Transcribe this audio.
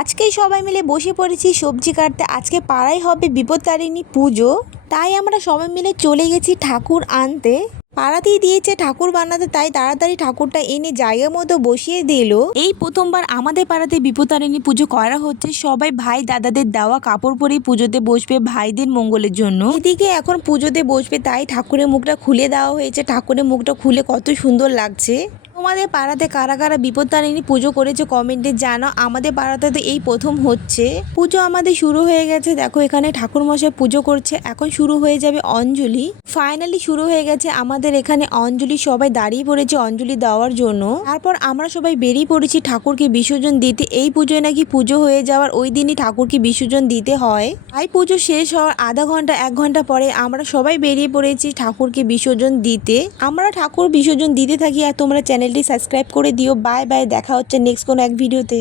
আজকেই সবাই মিলে বসে পড়েছি সবজি কাটতে। আজকে পাড়ায় হবে বিপত্তারিণী পুজো, তাই আমরা সবাই মিলে চলে গেছি ঠাকুর আনতে। পাড়াতেই দিয়েছে ঠাকুর বানাতে, তাই তাড়াতাড়ি ঠাকুরটা এনে জায়গা মতো বসিয়ে দিল। এই প্রথমবার আমাদের পাড়াতে বিপত্তারিণী পুজো করা হচ্ছে। সবাই ভাই দাদাদের দেওয়া কাপড় পরেই পুজোতে বসবে ভাইদের মঙ্গলের জন্য। এদিকে এখন পুজোতে বসবে, তাই ঠাকুরের মুখটা খুলে দেওয়া হয়েছে। ঠাকুরের মুখটা খুলে কত সুন্দর লাগছে। তোমাদের পাড়াতে কারা কারা বিপত্তারিণী পুজো করেছে কমেন্টে জানাও। আমাদের পাড়াতে তো এই প্রথম হচ্ছে পুজো। আমাদের শুরু হয়ে গেছে, দেখো এখানে ঠাকুর মশাই পুজো করছে। এখন শুরু হয়ে যাবে অঞ্জলি। ফাইনালি শুরু হয়ে গেছে আমাদের এখানে অঞ্জলি। সবাই দাঁড়িয়ে পড়েছে অঞ্জলি দেওয়ার জন্য। তারপর আমরা সবাই বেরিয়ে পড়েছি ঠাকুরকে বিসর্জন দিতে। এই পুজোয় নাকি পুজো হয়ে যাওয়ার ওই দিনই ঠাকুরকে বিসর্জন দিতে হয়। তাই পুজো শেষ হওয়ার আধা ঘন্টা 1 ঘন্টা পরে আমরা সবাই বেরিয়ে পড়েছি ঠাকুরকে বিসর্জন দিতে। আমরা ঠাকুর বিসর্জন দিতে থাকি। আর তোমরা চ্যানেলটি সাবস্ক্রাইব করে দিও। বাই বাই, দেখা হচ্ছে নেক্সট কোনো এক ভিডিওতে।